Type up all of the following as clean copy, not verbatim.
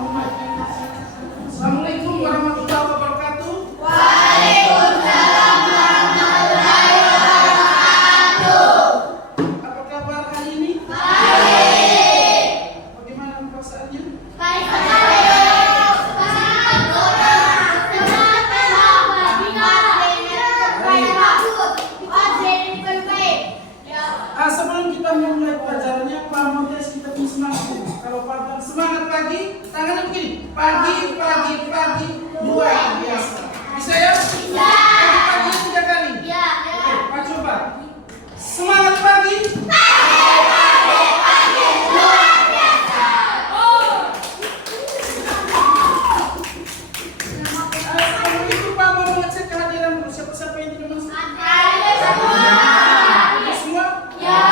Assalamualaikum warahmatullahi wabarakatuh. Waalaikumsalam warahmatullahi wabarakatuh. Apa kabar hari ini? Baik. Bagaimana perasaannya? Baik sekali. Sebelum kita memulai pelajarannya, Pak Modes kita punya semangat. Kalau Pak semangat pagi, tangannya begini. Pagi, dua biasa. Bisa ya? Bisa. Pagi 3 kali. Ya. Oke, Pak coba. Semangat pagi. Sebelum itu Pak mau mengecek kehadiran siapa-siapa yang tidak masuk. Ada semua. Ada semua? Ya.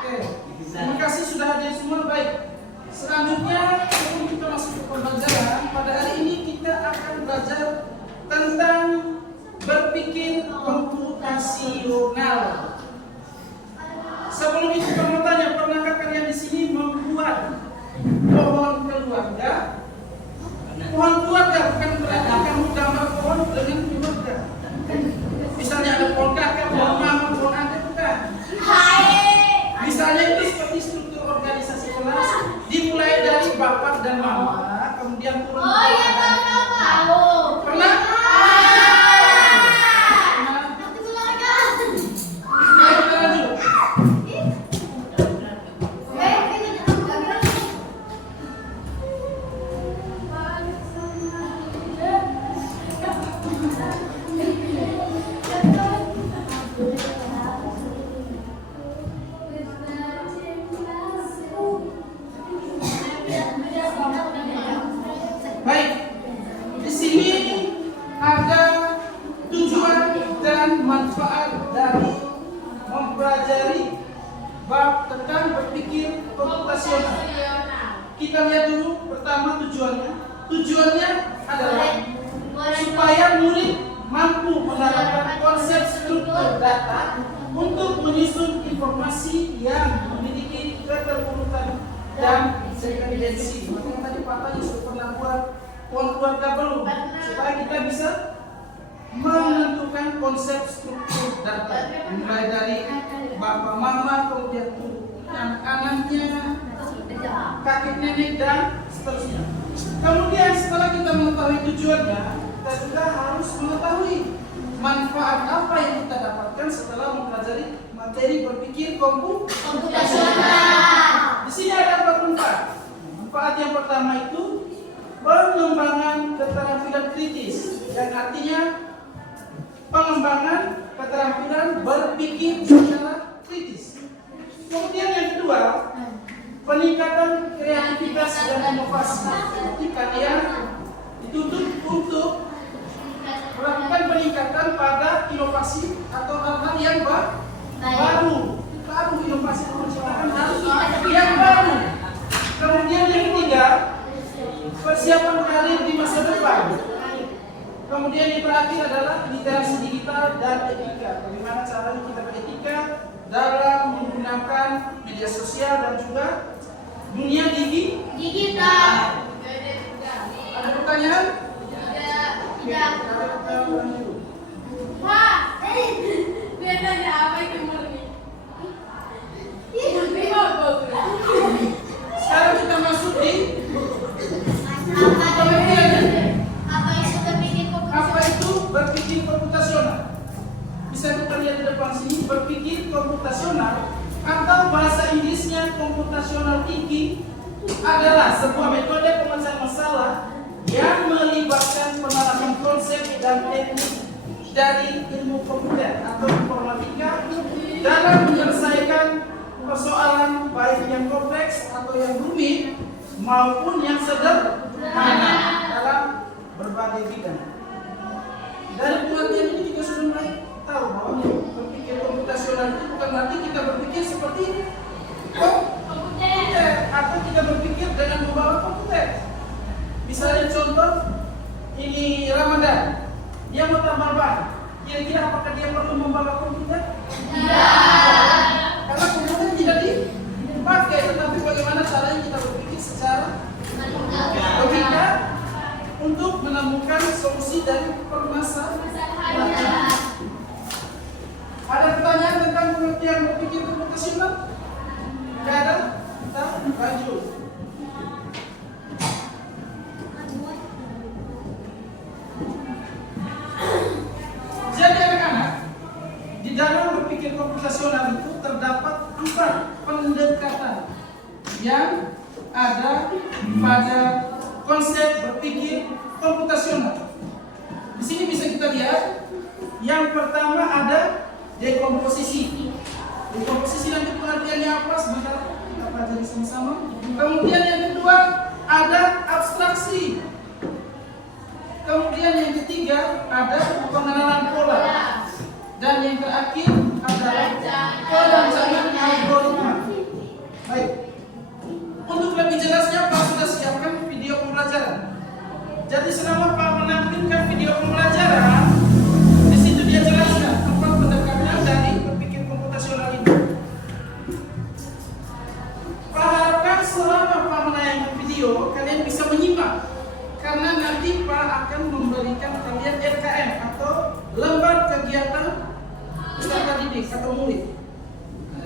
Oke. Terima kasih sudah hadir semua. Baik. Selanjutnya sebelum kita masuk ke pembelajaran, pada hari ini kita akan belajar tentang berpikir komputasional. Sebelum itu saya mau tanya, pernahkah kalian di sini membuat pohon keluarga? Pohon keluarga bukan berarti kamu gambar pohon dengan keluarga. Misalnya ada pohon kakak, pohon mama, pohon adik, bukan. Misalnya itu seperti struktur organisasi kelas, dimulai dari bapak dan mama, kemudian turun. Oh iya, tahu. Pernah? Ayo kita lanjut. Baik, di sini ada tujuan dan manfaat dari mempelajari bab tentang berpikir komputasional. Kita lihat dulu pertama tujuannya. Tujuannya adalah supaya murid mampu menerapkan konsep struktur data untuk menyusun informasi yang memiliki keterurutan dan sekvensi. Makanya tadi Pak Tanya sudah pernah buat pohon keluarga belum? Supaya kita bisa menentukan konsep struktur data, mulai dari bapak mama, kemudian anak-anaknya, kakek nenek dan seterusnya. Kemudian setelah kita mengetahui tujuannya, kita juga harus mengetahui manfaat apa yang kita dapatkan setelah mempelajari materi berpikir komputasional. Di sini ada 4 manfaat. Manfaat yang pertama itu pengembangan keterampilan kritis, yang artinya pengembangan keterampilan berpikir secara kritis. Kemudian yang kedua, peningkatan kreativitas dan inovasi. Jadi kalian dituntut untuk melakukan peningkatan pada inovasi atau hal-hal yang baru. Inovasi menciptakan hal yang baru. Kemudian yang ketiga, persiapan karir di masa depan. Kemudian yang terakhir adalah literasi digital dan etika. Bagaimana caranya kita beretika dalam menggunakan media sosial dan juga dunia digital. Ada pertanyaan? Tidak. Pak, biar tanya apa itu murni? Sekarang kita masuk di apa itu berpikir komputasional. Bisa kita lihat di depan sini, berpikir komputasional atau bahasa Inggrisnya computational thinking adalah sebuah metode pemecahan masalah yang melibatkan penerapan konsep dan teknik dari ilmu komputer atau informatika dalam menyelesaikan persoalan baik yang kompleks atau yang rumit maupun yang sederhana dalam berbagai bidang. Dari pengertian ini kita sudah mulai tahu bahwa berpikir komputasional itu bukan berarti kita berpikir seperti komputer atau kita berpikir dengan membawa komputer. Misalnya contoh, ini Ramadan, dia mau tambah ban. Kira-kira apakah dia perlu membawa komputer? Tidak. Karena komputer tidak dipakai, tetapi bagaimana caranya kita berpikir secara logika. menemukan solusi dari permasalahan. Ada pertanyaan tentang pengertian berpikir komputasional? Tidak ada? Kita lanjut. Jadi anak-anak, di dalam berpikir komputasional itu terdapat 4 pendekatan yang ada pada konsep berpikir komputasional. Di sini bisa kita lihat, yang pertama ada dekomposisi. Dekomposisi nanti pengertiannya apa? Sebentar kita pelajari sama-sama. Kemudian yang kedua ada abstraksi. Kemudian yang ketiga ada pengenalan pola. Dan yang terakhir adalah perancangan algoritma. Baik. Untuk lebih jelasnya Pak sudah siapkan video pembelajaran. Jadi selama Pak menampilkan video pembelajaran, di situ dia jelaskan 4 pendekatan dari berpikir komputasional ini. Pak harapkan selama Pak menayangkan video, kalian bisa menyimak. Karena nanti Pak akan memberikan kalian LKM atau lembar kegiatan peserta didik atau murid.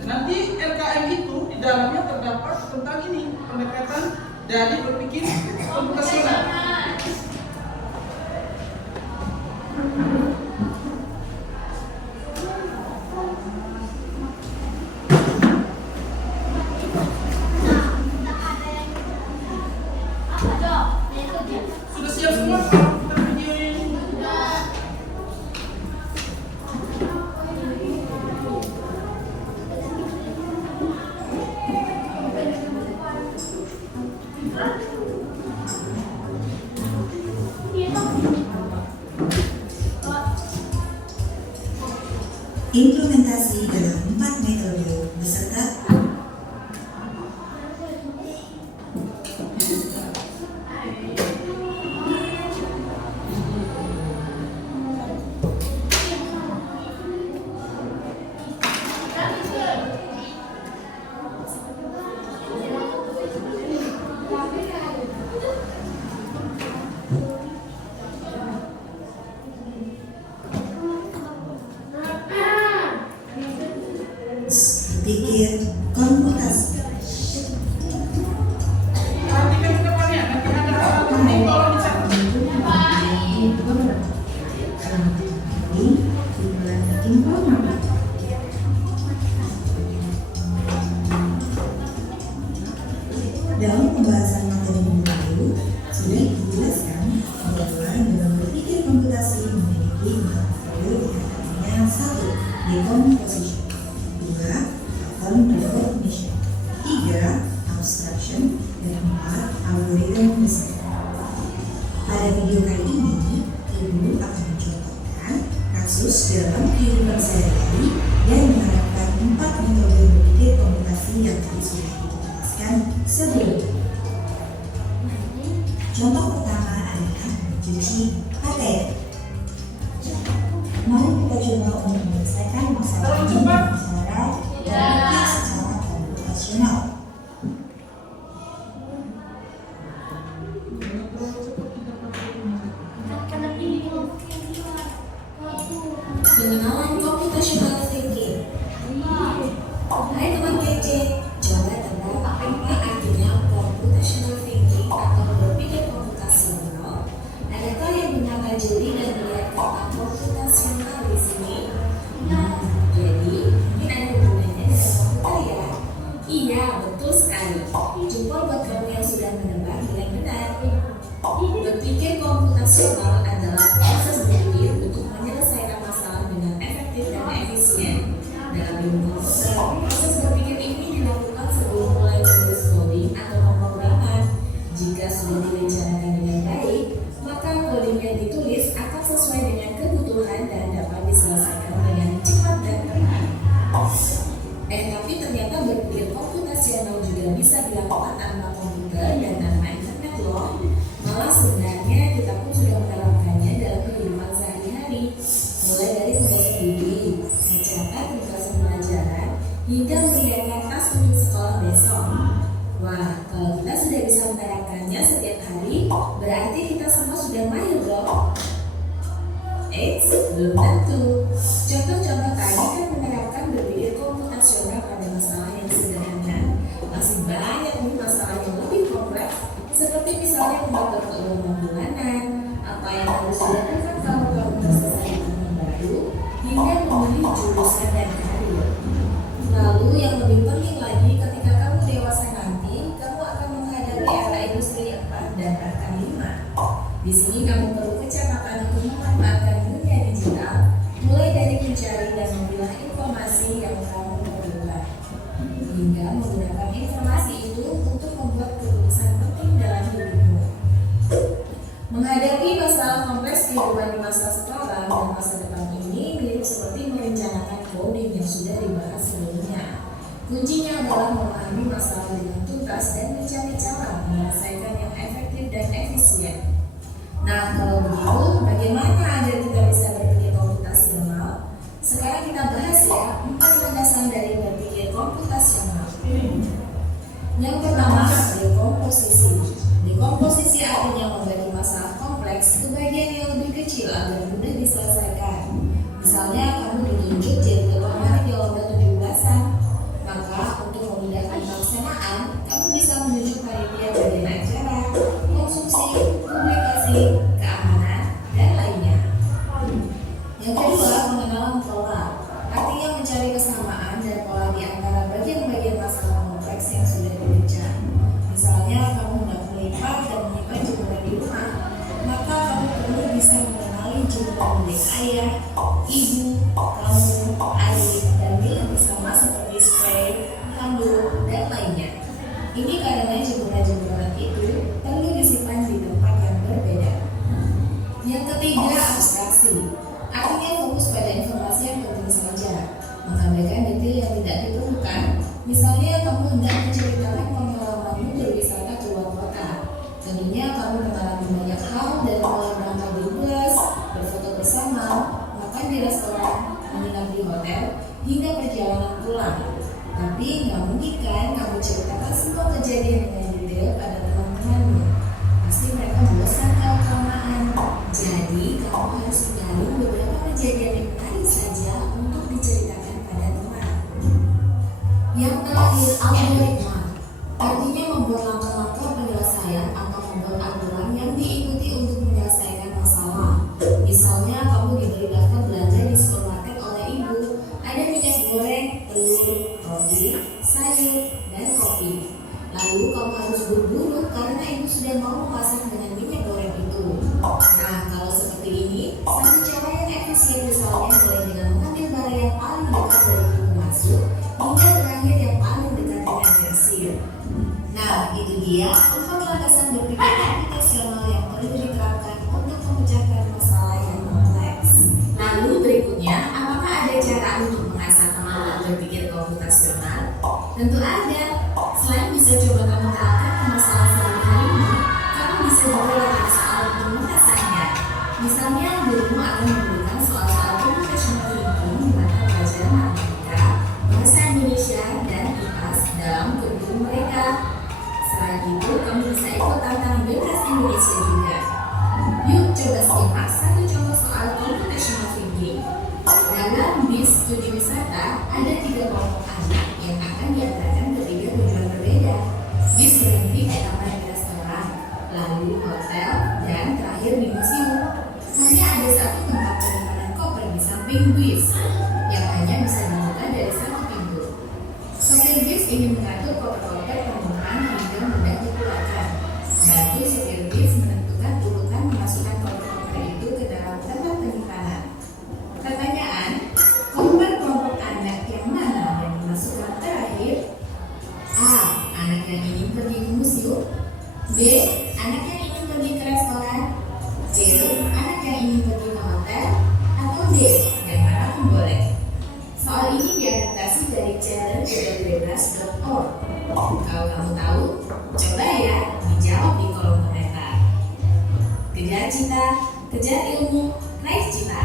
Nanti LKM itu di dalamnya terdapat tentang ini, pendekatan dari berpikir komputasional. Sudah siap semua Pak? Kita video ini. Implementasi dalam 4 metode beserta berpikir komputasi. Perhatikan ke depannya, nanti ada ini tolong dicatat. Dalam pembahasan materi minggu lalu sudah dijelaskan bahwa dalam berpikir komputasi memiliki 4 metode, diantaranya 1. Decomposition, 2. Pattern recognition, 3. Abstraction, dan 4. Algorithm design. Pada video kali ini, Ibu akan mencontohkan kasus dalam kehidupan sehari-hari dan menerapkan 4 metode berpikir komputasi yang tadi sudah dijelaskan sebelumnya. Contoh pertama adalah mencuci pakaian. Mari kita coba untuk menyelesaikan masalah ini dengan cara berpikir secara komputasional. Pengenalan computational thinking. Hai teman kece, coba tebak apa artinya computational thinking atau berpikir komputasional? Adakah yang menyapa juri dan melihat kata komputasional di sini? Nah, jadi mungkin ada hubungannya dengan komputer ya? Iya, betul sekali. Jempol buat kamu yang sudah menebak dengan benar. Berpikir komputasional adalah proses berpikir untuk menyelesaikan masalah dengan efektif dan efisien. Dalam ilmu komputer, proses berpikir ini dilakukan sebelum mulai menulis coding atau pemrograman. Jika sudah direncanakan dengan baik, maka coding yang ditulis akan sesuai dengan kebutuhan dan dapat diselesaikan dengan cepat dan tepat. Tapi ternyata berpikir komputasional juga bisa dilakukan tanpa komputer dan tanpa internet loh. Malah sebenarnya kita pun sudah menerapkannya dalam kehidupan sehari-hari, mulai dari membuat studi, mencatat tugas pelajaran, hingga menyiapkan tas untuk sekolah besok. Wah, kalau kita sudah bisa menerapkannya setiap hari, berarti kita semua sudah mahir dong. Eits, belum tentu. Contoh-contoh tadi kan menerapkan berpikir komputasional pada masalah yang sederhana. Masih banyak nih masalah yang lebih kompleks, seperti misalnya mengatur keuangan bulanan, apa yang harus dilakukan kalau kamu selesai tahun baru, hingga memilih jurusan dan karir. Lalu yang lebih penting lagi, ketika kamu dewasa nanti, kamu akan menghadapi era industri 4 dan bahkan 5. Di sini kamu perlu kecepatan untuk memanfaatkan dunia digital, mulai dari mencari dan memilah informasi yang kamu perlukan, hingga menggunakan informasi itu untuk membuat keputusan penting dalam hidupmu. Menghadapi masalah kompleks kehidupan di masa sekarang dan masa depan ini mirip seperti merencanakan coding yang sudah dibahas sebelumnya. Kuncinya adalah memahami masalah dengan tuntas dan mencari cara menyelesaikan yang efektif dan efisien. Nah, kalau begitu, bagaimana agar kita bisa berpikir komputasional? Sekarang kita bahas ya 4 landasan dari berpikir komputasional. Yang pertama, dekomposisi. Dekomposisi artinya membagi masalah kompleks ke bagian yang lebih kecil agar mudah diselesaikan. Misalnya, kamu ditunjuk jadi ketua hari di lomba 17-an. Maka, untuk memudahkan pelaksanaan, kamu bisa menunjuk panitia bagian acara, konsumsi, publikasi, keamanan, dan lainnya. Yang kedua, pengenalan pola. Artinya mencari kesamaan dan pola di antara bagian-bagian masalah kompleks yang sudah dirancang. Misalnya, kamu hendak melipat dan menyimpan jemuran di rumah, maka kamu perlu bisa mengenali jemuran milik ayah, ibu, kamu, adik, dan milik bersama seperti spray, handuk, dan lainnya. Ini karena jemuran-jemuran itu perlu disimpan di tempat yang berbeda. Yang ketiga, abstraksi. Artinya fokus pada informasi yang penting saja, mengabaikan detail yang tidak diperlukan. Misalnya, kamu hendak menceritakan pengalamanmu berwisata ke luar kota. Tentunya kamu mengalami banyak hal dari mulai berangkat di bus, berfoto bersama, makan di restoran, menginap di hotel, hingga perjalanan pulang. Tapi nggak mungkin kan kamu ceritakan semua kejadian dengan detail pada teman-temanmu. Pasti mereka bosan kalau kelamaan. Jadi kamu harus mencari beberapa kejadian yang menarik saja untuk diceritakan pada teman. Yang terakhir, algoritma. Artinya membuat langkah-langkah penyelesaian atau membuat aturan yang diikuti untuk menyelesaikan masalah. Misalnya kamu diberi daftar belanja di supermarket oleh ibu. Ada minyak goreng, telur, roti, sayur, dan kopi. Lalu kamu harus berburu karena ibu sudah mau memasak dengan minyak goreng itu. Nah, kalau seperti ini, satu cara yang efisien misalnya mulai dengan mengambil barang yang paling dekat dari pintu masuk hingga terakhir yang paling dekat dengan kasir. Nah, itu dia 4 landasan berpikir komputasional yang perlu diterapkan untuk memecahkan masalah yang kompleks. Lalu berikutnya, apakah ada cara untuk mengasah kemampuan berpikir komputasional? Tentu ada. Selain bisa coba kamu terapkan ke masalah sehari-harimu, kamu bisa juga latihan soal untuk mengasahnya. Misalnya, gurumu akan memberikan soal-soal computational thinking di mata pelajaran matematika, bahasa Indonesia, dan IPAS dalam kurikulum mereka. Selain itu, kamu bisa ikut tantangan bebas Indonesia juga. Yuk coba simak satu contoh soal computational thinking. Dalam bis studi wisata, ada 3 kelompok anak yang akan diantarkan ke 3 tujuan berbeda. Bis berhenti di taman restoran, lalu hotel, dan terakhir di museum. Hanya ada satu tempat penyimpanan koper di samping bis yang hanya bisa dibuka dari satu pintu. Sopir bis ingin mengatur koper-koper penumpang hingga mudah dikeluarkan. Bantu sopir bis menentukan urutan memasukkan koper-koper itu ke dalam tempat penyimpanan. Pertanyaan, koper kelompok anak yang mana yang dimasukkan terakhir? A. Anak yang ingin pergi ke museum. B. Anak yang ingin pergi ke restoran. C. Anak yang ingin pergi ke hotel. Atau D. Yang mana pun boleh. Soal ini diadaptasi dari challenge.bebas.org. Kalau kamu tahu, coba ya dijawab di kolom komentar. Kejar cita, kejar ilmu, raih cita.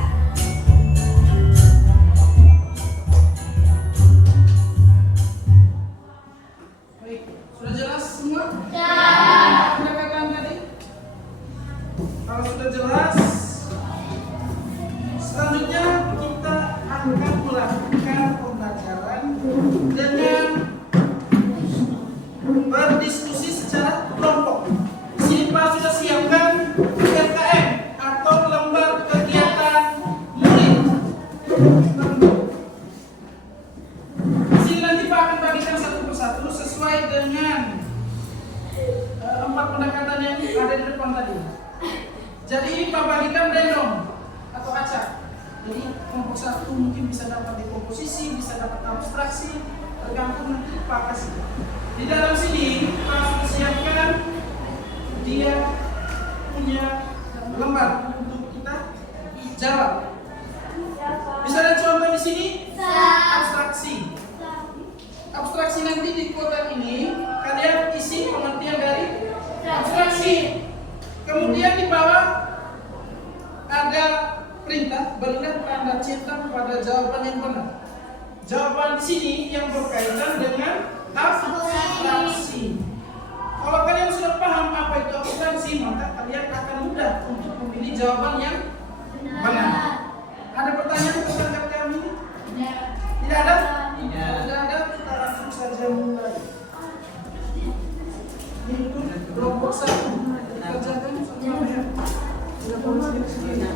Baik, sudah jelas semua? Ya. Pendekatan tadi? Kalau sudah jelas, Selanjutnya kita akan melakukan pembelajaran dengan berdiskusi secara kelompok. Di sini Pak sudah siapkan LKM atau lembar kegiatan murid. Di sini nanti Pak akan bagikan satu persatu sesuai dengan 4 pendekatan yang ada di depan tadi. Jadi ini Pak bagikan random atau acak. Jadi kelompok 1 mungkin bisa dapat dekomposisi, bisa dapat abstraksi, tergantung nanti Pak kasih. Di dalam sini Pak sudah siapkan dia punya lembar untuk kita jawab. Bisa ada contoh di sini? Abstraksi. Abstraksi nanti di kotak ini kalian isi pengertian dari abstraksi. Kemudian di bawah ada perintah berikan tanda centang pada jawaban yang benar. Jawaban di sini yang berkaitan dengan abstraksi. Kalau kalian sudah paham apa itu abstraksi, maka kalian akan mudah untuk memilih jawaban yang benar. Ada pertanyaan tentang kami ini? Tidak ada? Tidak ada. Kita langsung saja mulai. Ini untuk kelompok 1 dikerjakan sama ya. Sudah boleh sedikit.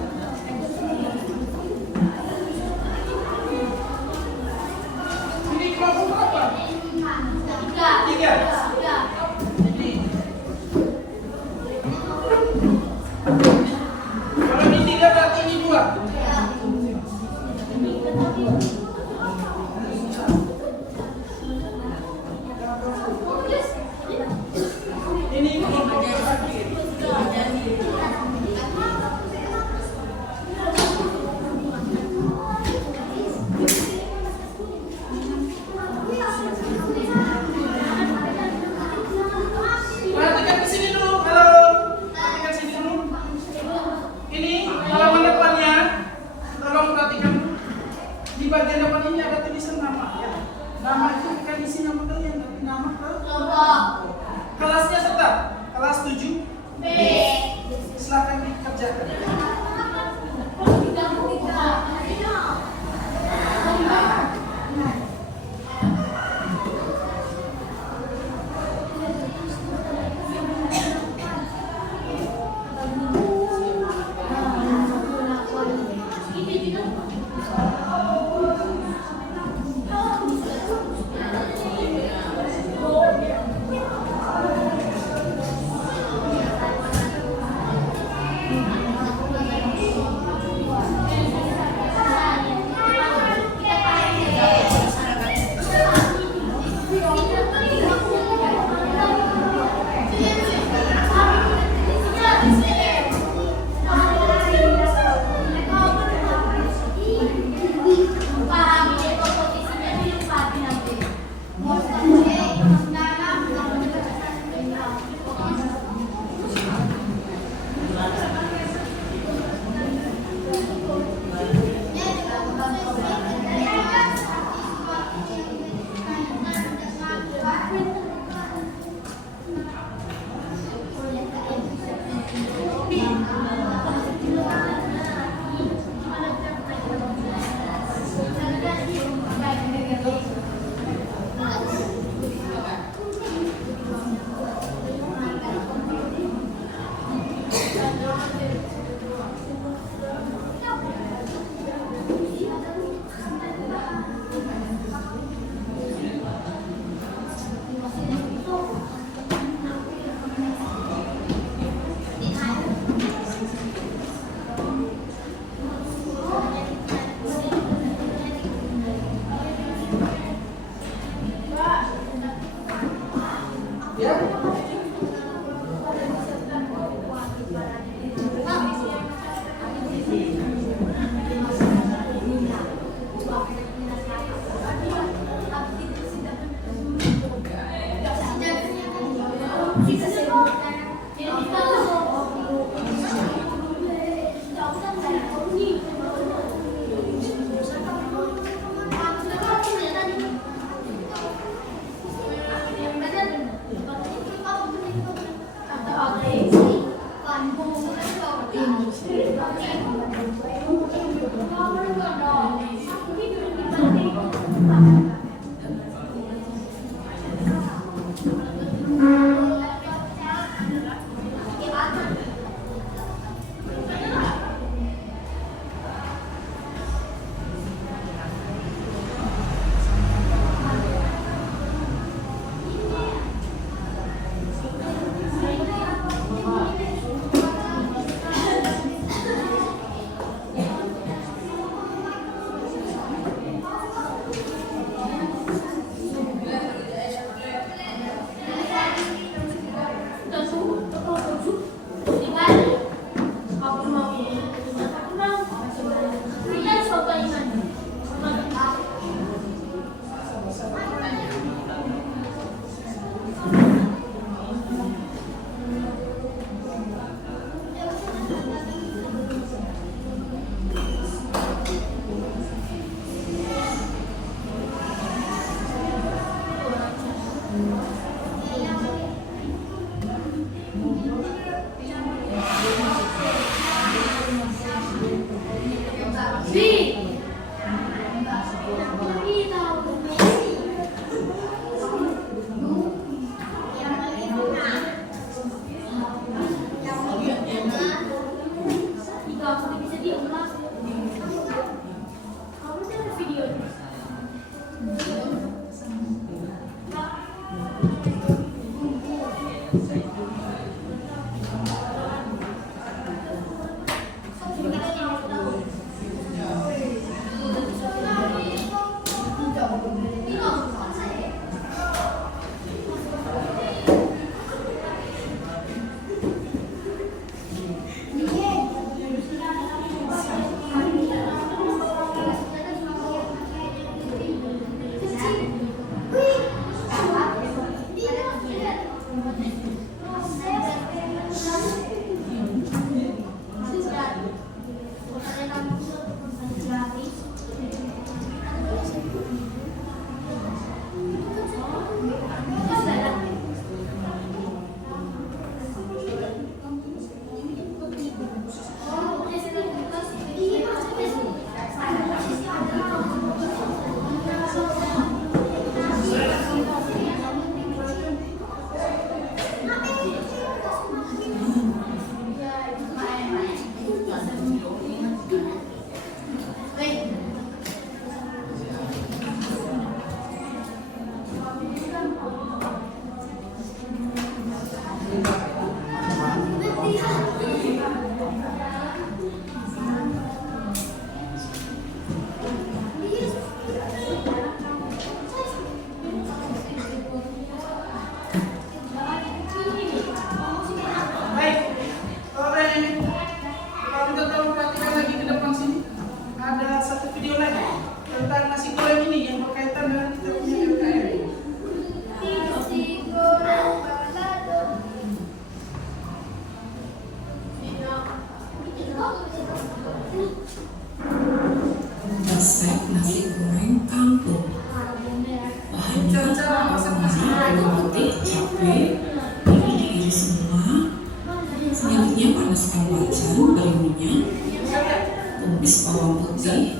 Ini kelompok berapa? 3. Kalau ini 3 berarti ini 2. Ini kelompok terakhir. Perhatikan di sini dulu. Halo. Perhatikan sini dulu. Ini halaman depannya. Tolong perhatikan dulu. Di bagian depan ini ada tulisan nama ya. Nama itu bukan isi nama kalian, tapi nama kelompok. Kelasnya tetap. Kelas 7 B. Silakan dikerjakan. nasi goreng kampung. Bahannya bawang merah, bawang putih, cabai, ini diiris semua. Selanjutnya panaskan wajan, beri minyak, tumis bawang putih,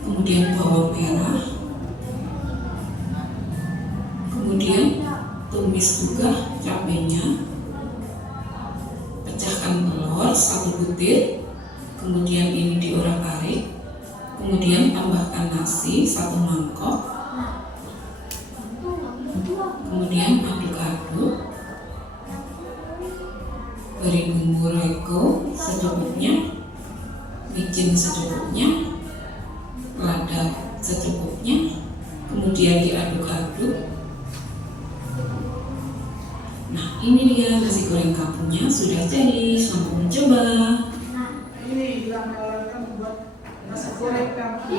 kemudian bawang merah, kemudian tumis juga cabainya, pecahkan telur 1 butir, kemudian ini diorak-arik, kemudian tambahkan nasi 1 mangkok, kemudian aduk-aduk, beri bumbu royco secukupnya, micin secukupnya, lada secukupnya, kemudian diaduk-aduk. Nah, ini dia nasi goreng kampungnya sudah jadi. Selamat mencoba. Ini yang buat nasi goreng kampung.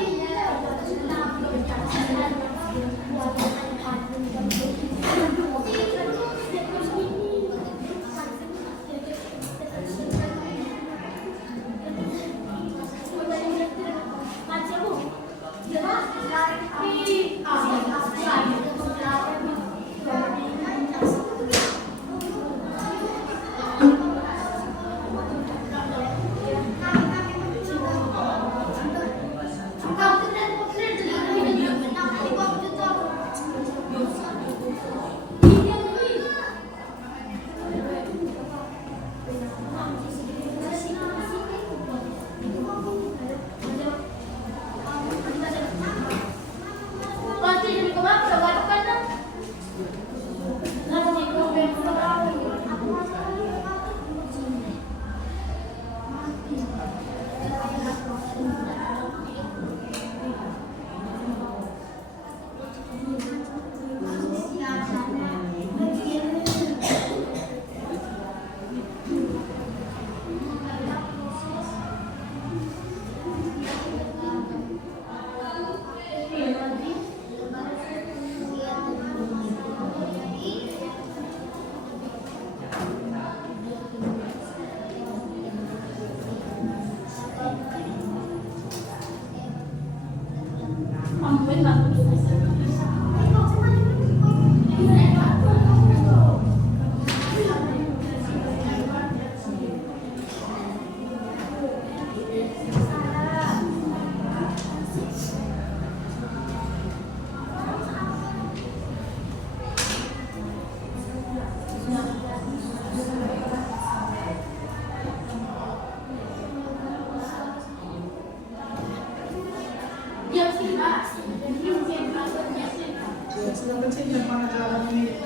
Sedang kecil yang mana jalan ini?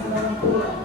Jalan pulang.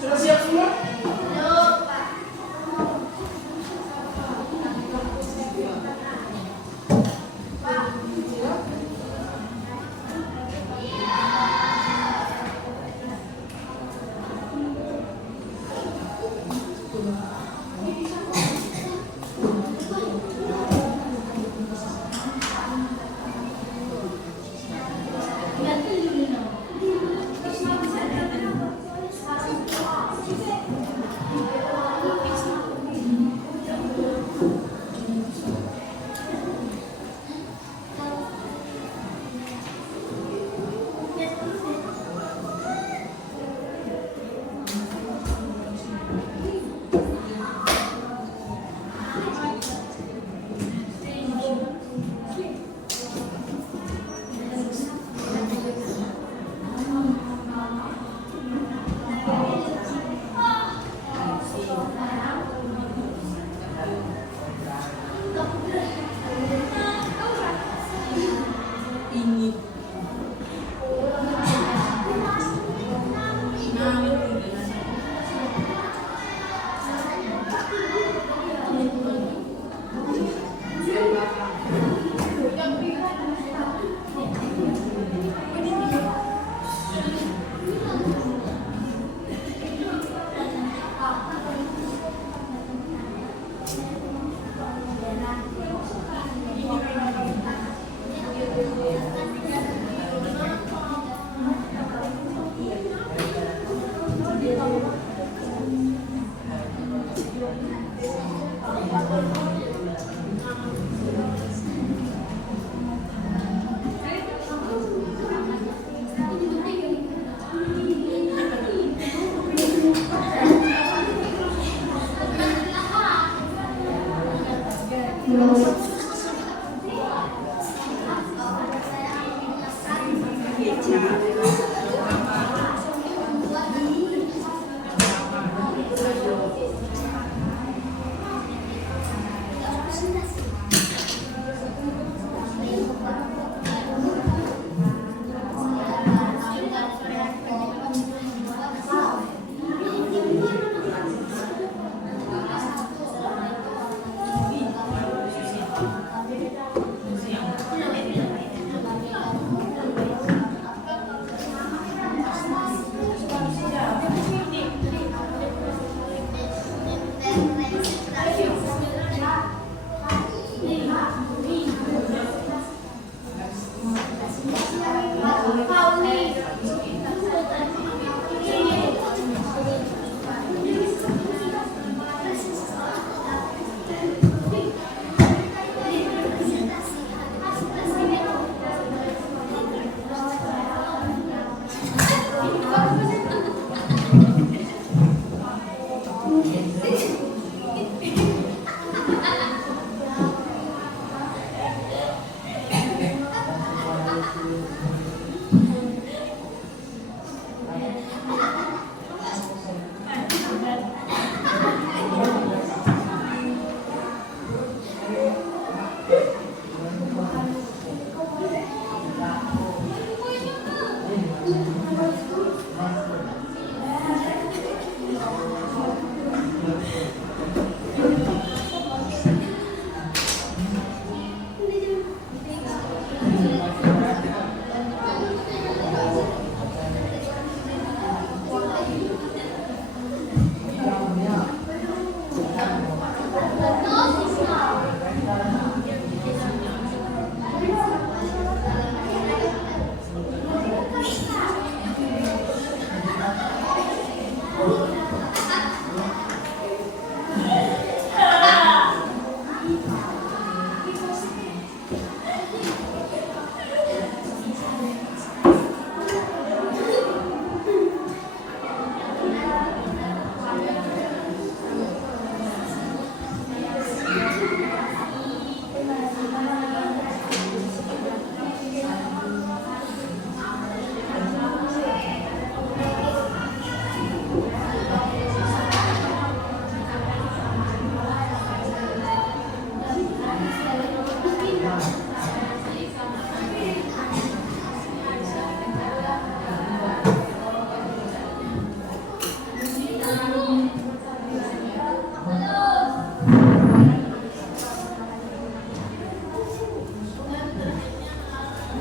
Sudah siap semua?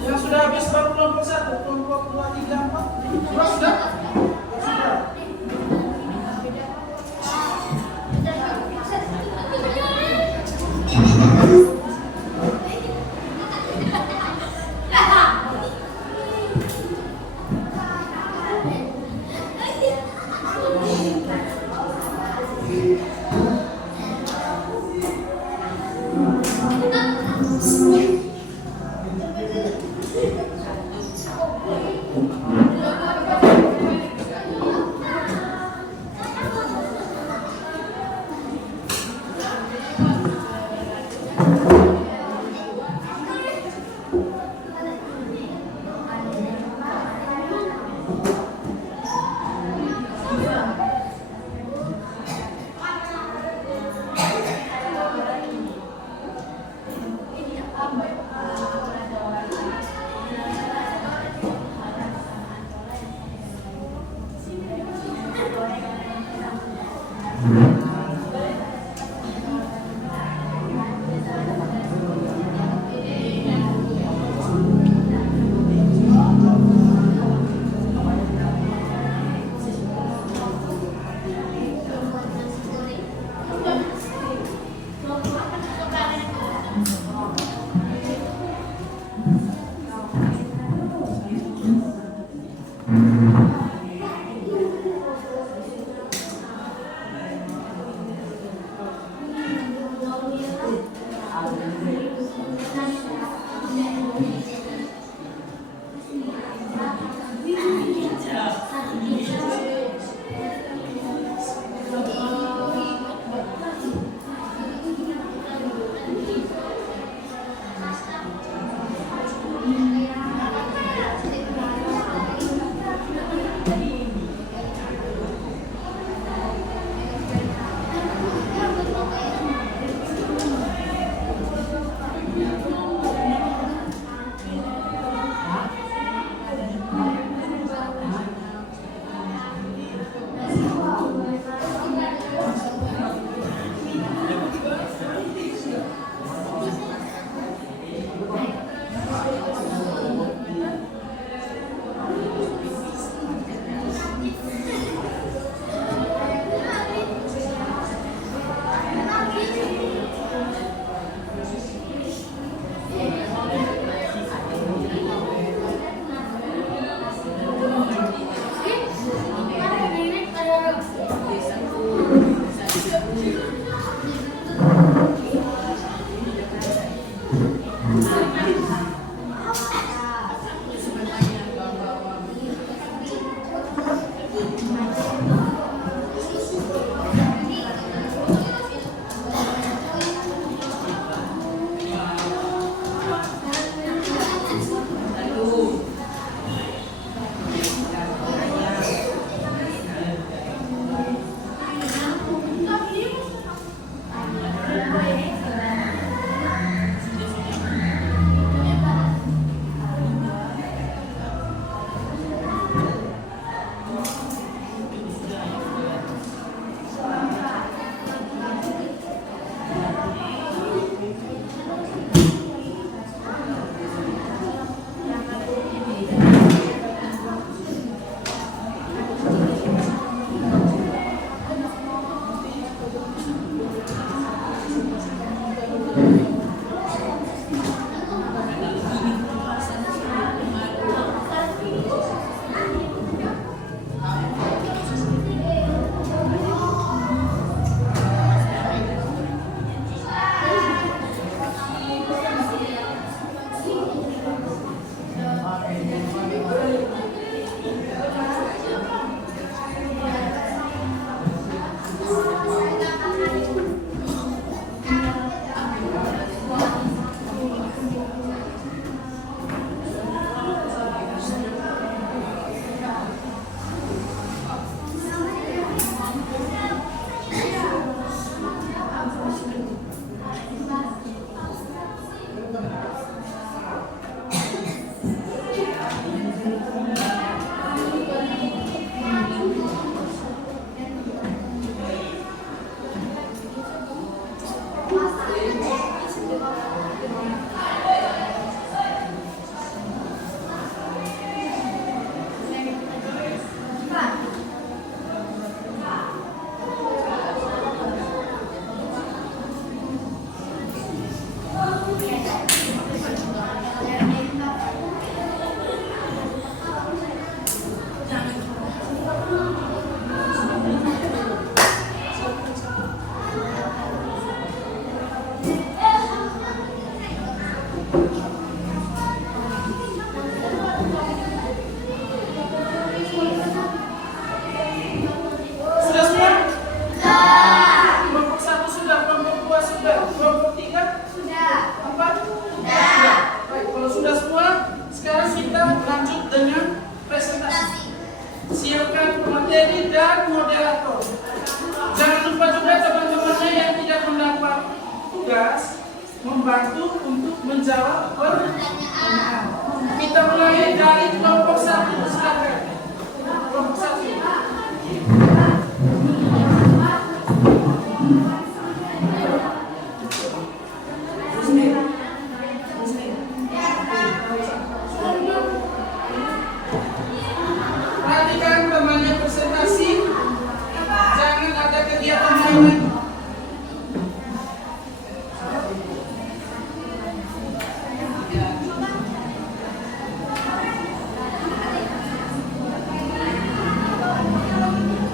Yang sudah habis baru kelompok 1, kelompok 2, 3, 4. Dua sudah? Sudah. membantu untuk menjawab pertanyaan. Kita mulai dari kelompok 1, silakan. Kelompok 1. Perhatikan temannya presentasi. Jangan ada kegiatan lain lagi.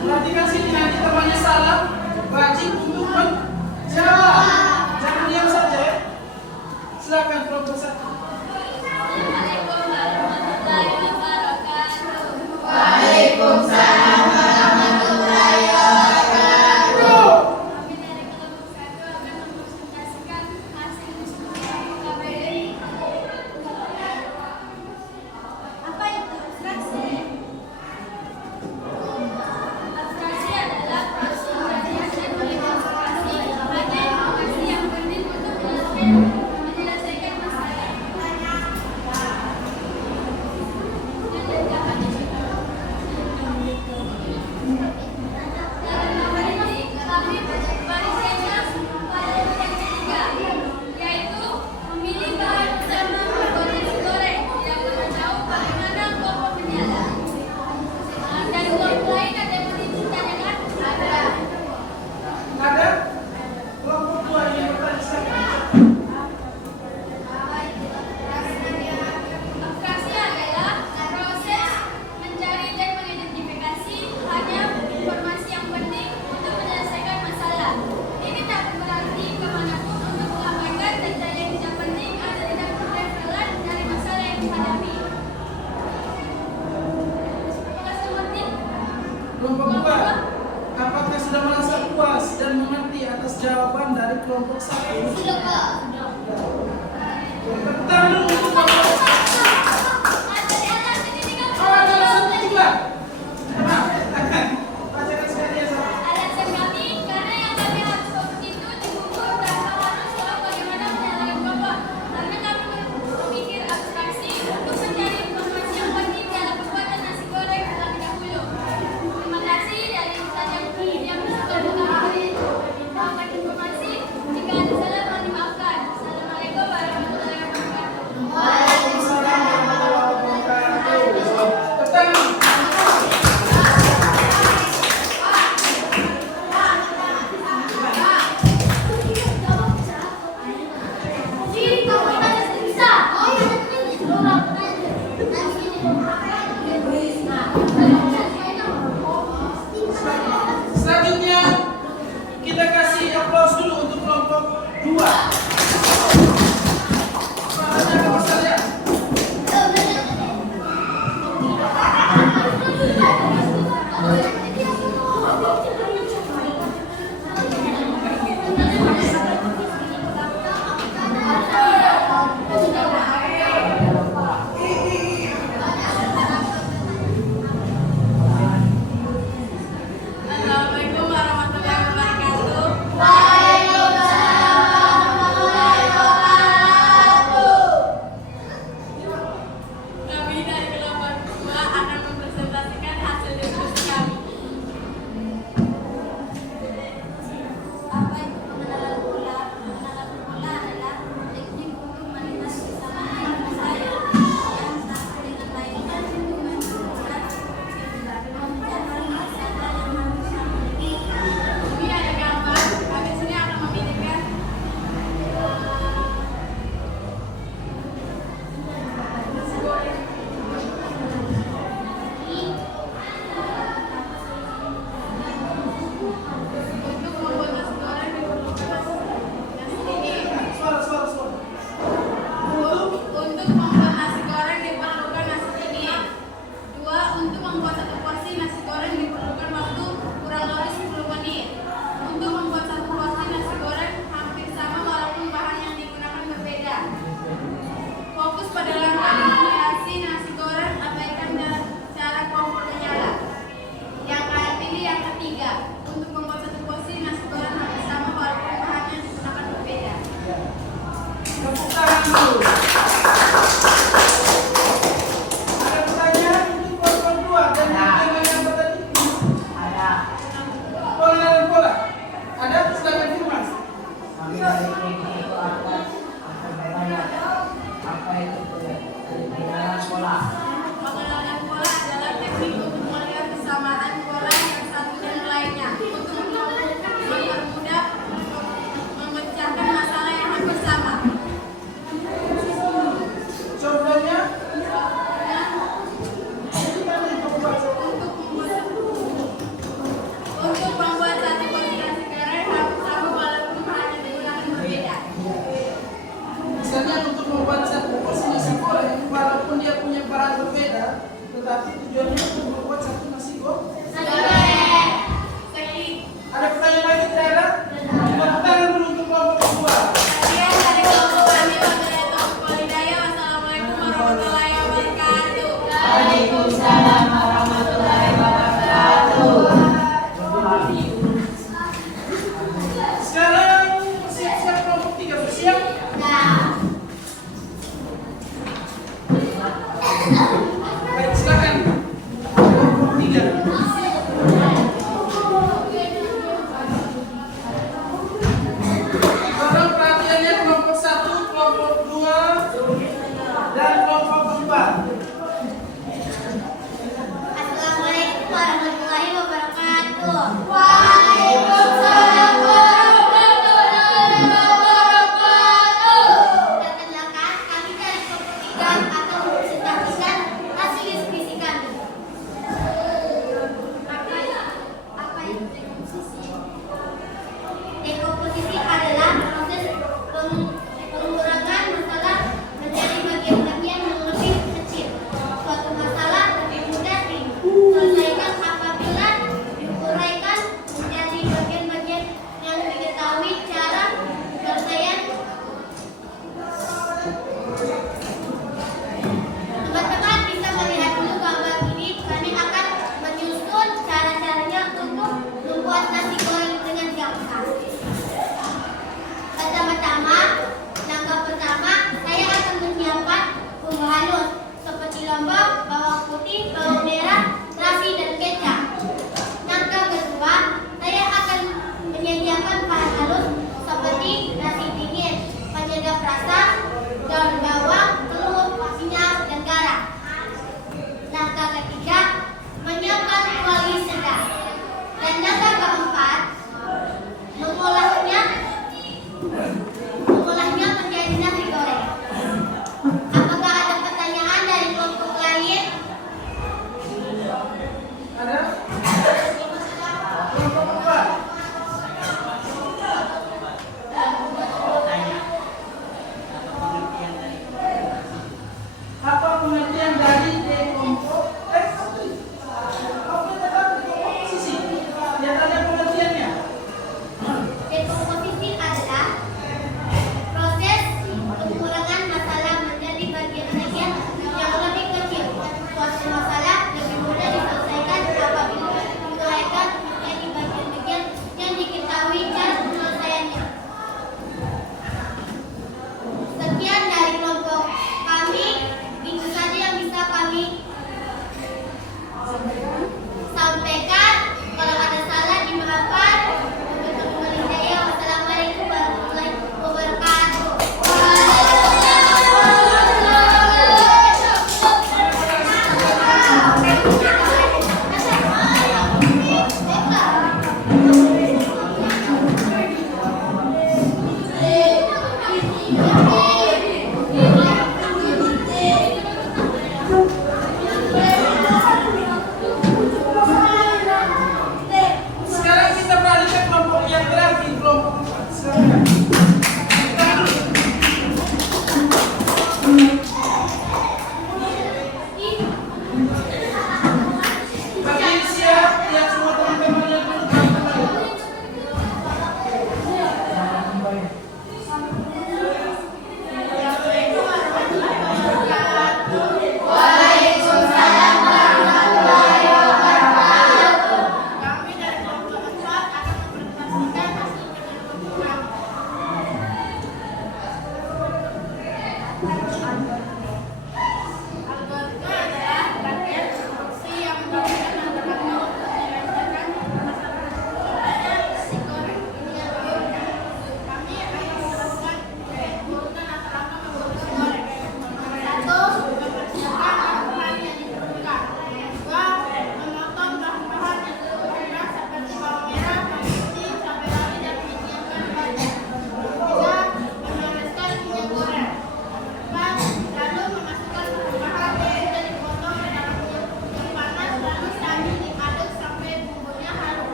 Perhatikan sini, nanti temannya salah, wajib untuk menjawab. Jangan diam saja ya. Silakan kelompok 1. Assalamualaikum warahmatullahi wabarakatuh. Waalaikumsalam warahmatullahi wabarakatuh. Kami dari kelompok 1 akan mempresentasikan hasil diskusi KBRI. Apa itu abstraksi? Abstraksi adalah proses pencarian dan mengidentifikasi ada informasi yang penting untuk menyelesaikan masalah. Dalam nomor ini kami barisannya pada yang ketiga, yaitu memilih bahan utama membuat nasi goreng. Tidak perlu tahu bagaimana kelompok menyala. Dan kelompok lain ada yang ingin ditanyakan? Ada. Ada kelompok 2 yang bertanya, silakan. Abstraksi adalah proses mencari dan mengidentifikasi hanya informasi yang penting untuk menyelesaikan masalah. Ini tak berarti kemanapun untuk mengabaikan data yang tidak penting atau tidak relevan dari masalah yang dihadapi. Apakah seperti? Kelompok 2, apakah sudah merasa puas dan mengerti atas jawaban dari kelompok 1? Sudah, Pak. Bentar dulu untuk kelompok 1. Ada alasan juga. Maaf, silakan. Bacakan sekalian sama. Alasan kami karena yang kami harus fokus itu diukur tanpa harus tahu bagaimana menyalakan kelompok. Karena kami berpikir abstraksi untuk mencari informasi yang penting dalam pembuatan nasi goreng terlebih dahulu. Terima kasih dari Ustaz yang suka kami beri informasi. Jika ada salah mohon dimaafkan. Pengenalan pola adalah teknik untuk melihat kesamaan pola yang satu dan lainnya untuk mempermudah memecahkan masalah yang hampir sama. Contohnya, Untuk membuat satu kombinasi garam harus sama walaupun bahannya digunakan berbeda. misalnya untuk membuat satu porsi nasi goreng, walaupun dia punya bahan berbeda, tetapi tujuannya untuk membuat satu nasi goreng. Ada pertanyaan lagi, Tiara? Tepuk tangan dulu untuk kelompok kedua. Sekian dari kelompok kami, wabillahi taufiq wal hidayah. Wassalamualaikum warahmatullahi wabarakatuh. Waalaikumsalam warahmatullahi wabarakatuh. Sekarang siap-siap kelompok 3, bersiap? Baik, silakan. Kelompok 3. Tolong perhatiannya kelompok 1, kelompok 2, dan kelompok 4. Assalamualaikum warahmatullahi wabarakatuh. Waalaikumsalam warahmatullahi wabarakatuh. Perkenalkan, kami dari kelompok 3 akan mempresentasikan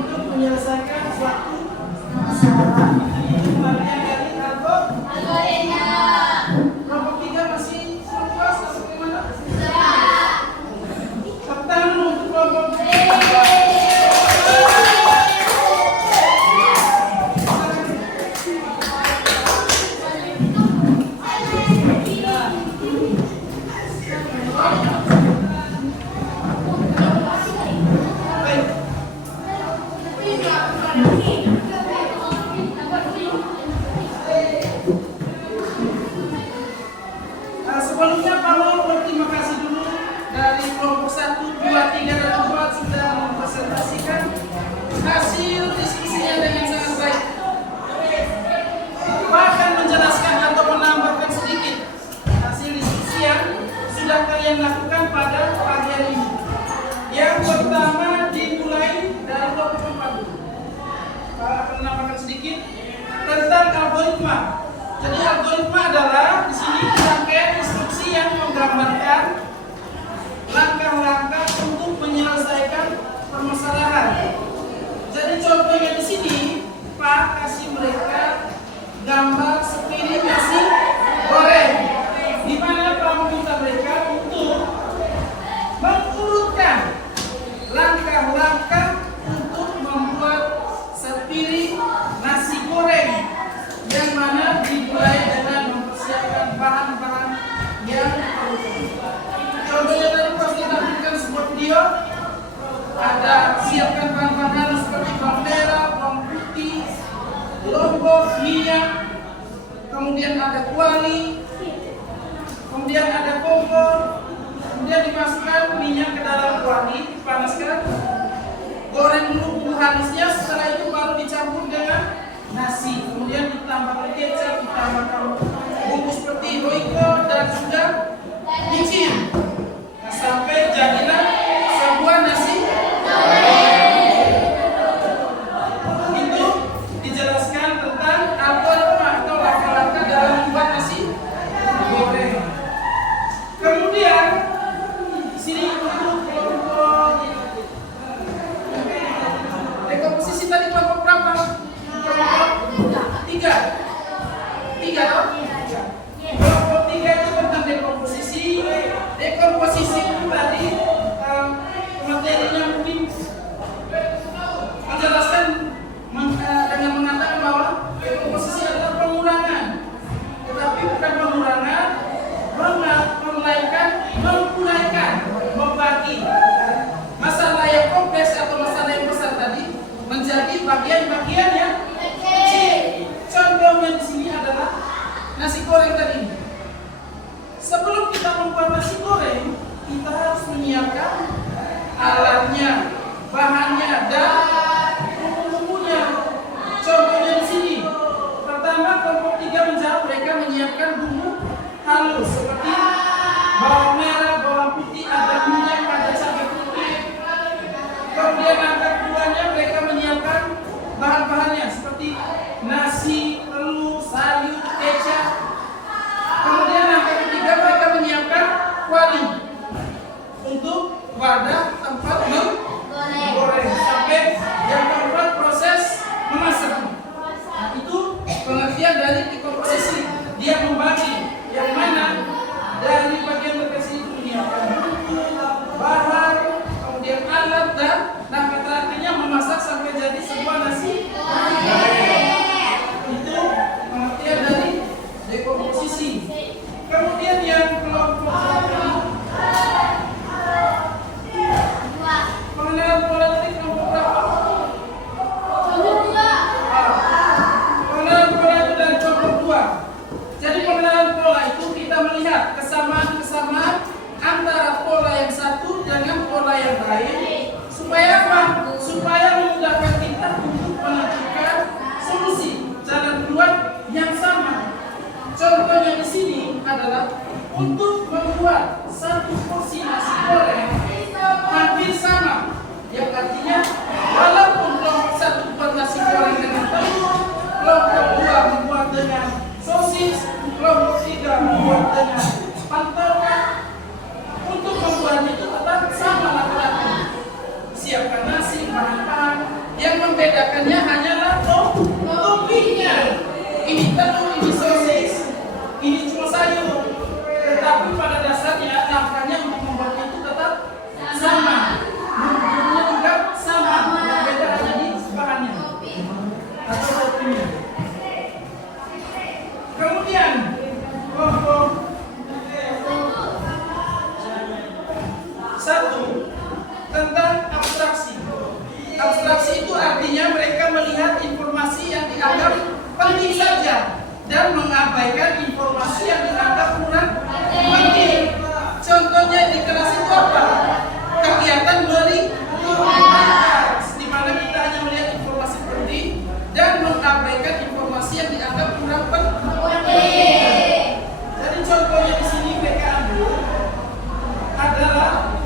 untuk menyelesaikan suatu masalah. Itu pengertian dari Algoritma. kelompok 3 masih puas atau bagaimana? Sudah. Tepuk tangan untuk kelompok 3. Sebelumnya Paul berterima kasih dulu dari kelompok 1, 2, 3, dan 4 sudah mempresentasikan hasil diskusinya dengan sangat baik. Bahkan menjelaskan atau menambahkan sedikit hasil diskusi yang sudah kalian lakukan pada pagi hari ini. Yang pertama dimulai dari kelompok 4 dulu. Pak akan menambahkan sedikit tentang algoritma. Jadi algoritma adalah di sini rangkaian instruksi yang menggambarkan langkah-langkah untuk menyelesaikan permasalahan. Jadi contohnya di sini Pak kasih mereka gambar sepiring nasi goreng, di mana Pak meminta mereka untuk mengurutkan langkah-langkah untuk membuat sepiring nasi goreng, yang mana dimulai dengan mempersiapkan bahan-bahan yang diperlukan. Contohnya tadi pas kita berikan sebuah video, ada siapkan bahan-bahan seperti bawang merah, bawang putih, lombok, minyak, kemudian ada kuali, kemudian ada kompor, kemudian dimasukkan minyak ke dalam kuali, dipanaskan, goreng dulu bumbu halusnya, setelah itu baru dicampur dengan nasi, kemudian ditambahkan kecap, ditambahkan bumbu seperti roiko dan juga micin. Nah, sampai jadilah sebuah nasi itu dijelaskan tentang algoritma atau langkah-langkah dalam membuat nasi goreng. Kemudian di sini untuk kelompok dekomposisi tadi kelompok berapa? Tiga toh? Kelompok 3 itu tentang dekomposisi. Dekomposisi itu tadi materinya mungkin menjelaskan dengan mengatakan bahwa dekomposisi adalah pengurangan, tetapi bukan pengurangan melainkan menguraikan, membagi masalah yang kompleks atau masalah yang besar tadi menjadi bagian-bagian yang kecil. Contohnya di sini adalah nasi goreng tadi. Sebelum kita membuat nasi goreng, kita harus menyiapkan alatnya, bahannya, dan bumbu-bumbunya. Contohnya di sini. Pertama, kelompok 3 menjawab, mereka menyiapkan bumbu halus seperti bawang merah, bawang putih, ada minyak, ada cabai putih. Kemudian langkah keduanya mereka menyiapkan bahan-bahannya seperti nasi, telur, sayur, kecap. Kemudian langkah ketiga mereka menyiapkan kuali untuk wadah tempat menggoreng, sampai yang keempat proses memasak. Nah, itu pengertian dari dekomposisi. Dia membagi yang mana dari bagian berkasi itu menyiapkan bumbu, bahan, kemudian alat, dan langkah terakhirnya memasak sampai jadi sebuah nasi. Itu pengertian dari dekomposisi. Kemudian yang kelompok pengenalan pola tadi kelompok berapa? Pengenalan pola itu dari kelompok 2. Jadi pengenalan pola itu kita melihat kesamaan-kesamaan antara pola yang satu dengan pola yang lain. Supaya apa? Supaya memudahkan kita untuk menentukan solusi jalan keluar yang sama. Contohnya di sini adalah untuk membuat satu porsi nasi goreng hampir sama, yang artinya walaupun kelompok 1 buat nasi goreng dengan telur, kelompok 2 membuat dengan sosis, kelompok 3 membuat dengan pantauan, untuk membuat itu tetap sama laki-laki. Siapkan nasi, bahan-bahan. Yang Makannya hanyalah toppingnya. Ini telur, ini sosis, ini cuma sayur. Tetapi pada dasarnya langkahnya untuk membuatnya itu tetap sama. Bumbunya juga sama. Yang beda hanya di bahannya atau toppingnya. Kemudian kelompok 1 tentang abstraksi. Abstraksi itu artinya mereka melihat informasi yang dianggap penting saja dan mengabaikan informasi yang dianggap kurang penting. Contohnya di kelas itu apa? Kegiatan di mana kita hanya melihat informasi penting dan mengabaikan informasi yang dianggap kurang penting. Jadi contohnya di sini mereka ambil adalah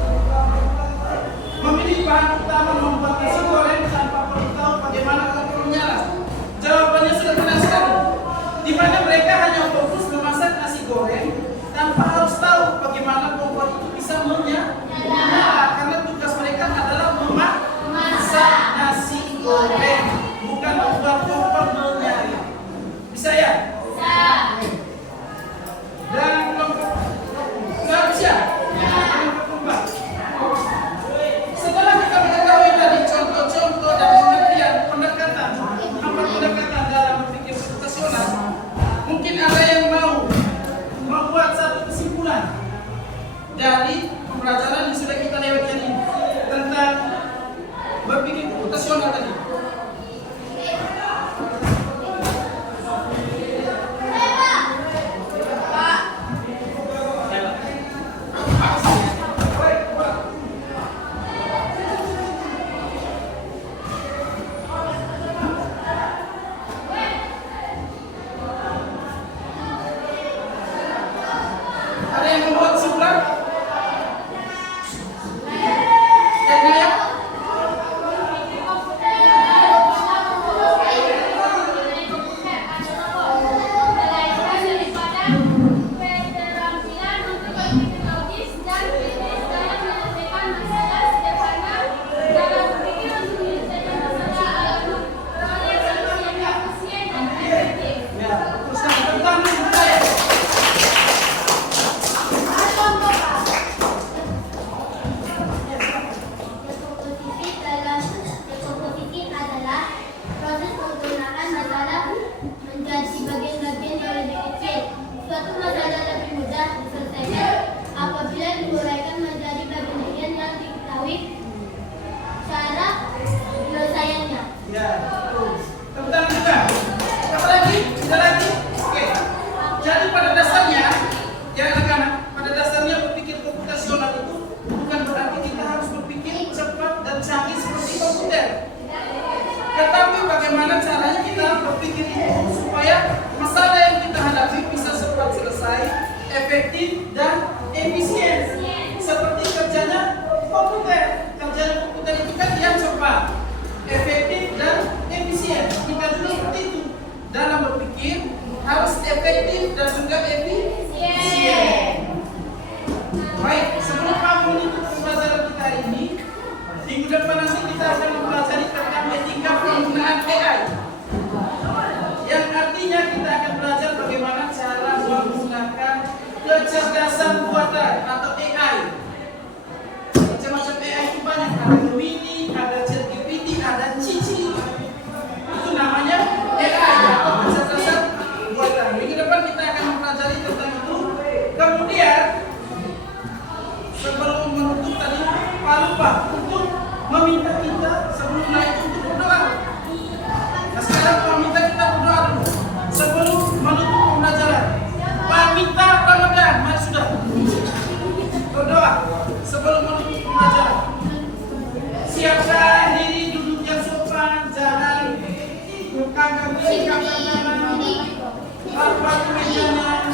memilih bahan utama membuat nasi goreng tanpa perlu tahu bagaimana kompor menyala. Jawabannya sudah jelas sekali. Di mana mereka hanya fokus memasak nasi goreng tanpa harus tahu bagaimana kompor itu bisa menyala. Karena tugas mereka adalah memasak nasi goreng, bukan membuat kompor menyala. Bisa ya? Bisa. Dan kelompok nggak bisa. Kelompok 4. Setelah kita mengetahui tadi contoh-contoh dan pengertian pendekatan, 4 pendekatan dalam berpikir komputasional, mungkin ada yang mau membuat satu kesimpulan dari pembelajaran yang sudah kita lewati ini tentang berpikir komputasional tadi. Ada yang membuat kesimpulan? Yang lain? Ya, teruskan tentang budaya. Dekomposisi adalah proses penggunaan masalah menjadi bagian-bagian yang lebih kecil. Suatu masalah lebih mudah diselesaikan apabila diuraikan menjadi bagian-bagian yang diketahui cara penyelesaiannya. Ya, tentang juga. Apa lagi? Ada lagi? Oke. Jadi pada dasarnya, ya anak-anak, pada dasarnya berpikir komputasional itu bukan berarti kita harus berpikir cepat dan canggih seperti komputer. Tetapi bagaimana caranya kita berpikir itu supaya masalah yang kita hadapi bisa cepat selesai, efektif dan efisien. Seperti kerjanya komputer. Kerjanya komputer itu kan yang cepat, efektif dan efisien. Kita juga seperti itu. Dalam berpikir harus efektif dan juga efisien. Baik, sebelum kamu menutup pembelajaran kita hari ini, minggu depan nanti kita akan mempelajari tentang etika penggunaan AI. Yang artinya kita akan belajar bagaimana cara menggunakan kecerdasan buatan atau AI. Macam-macam AI itu banyak, ada Gemini, ada ChatGPT, ada Cici. Itu namanya AI atau kecerdasan buatan. Minggu depan kita akan mempelajari tentang itu. Kemudian sebelum menutup tadi, Pak lupa untuk meminta kita sebelum naik untuk berdoa. Nah sekarang Pak minta kita berdoa dulu sebelum menutup pembelajaran. Pak minta Ramadan, mari sudah berdoa sebelum menutup pembelajaran. Siapkan diri, duduk yang sopan, jangan buka kaki, kanan, apa mejanya.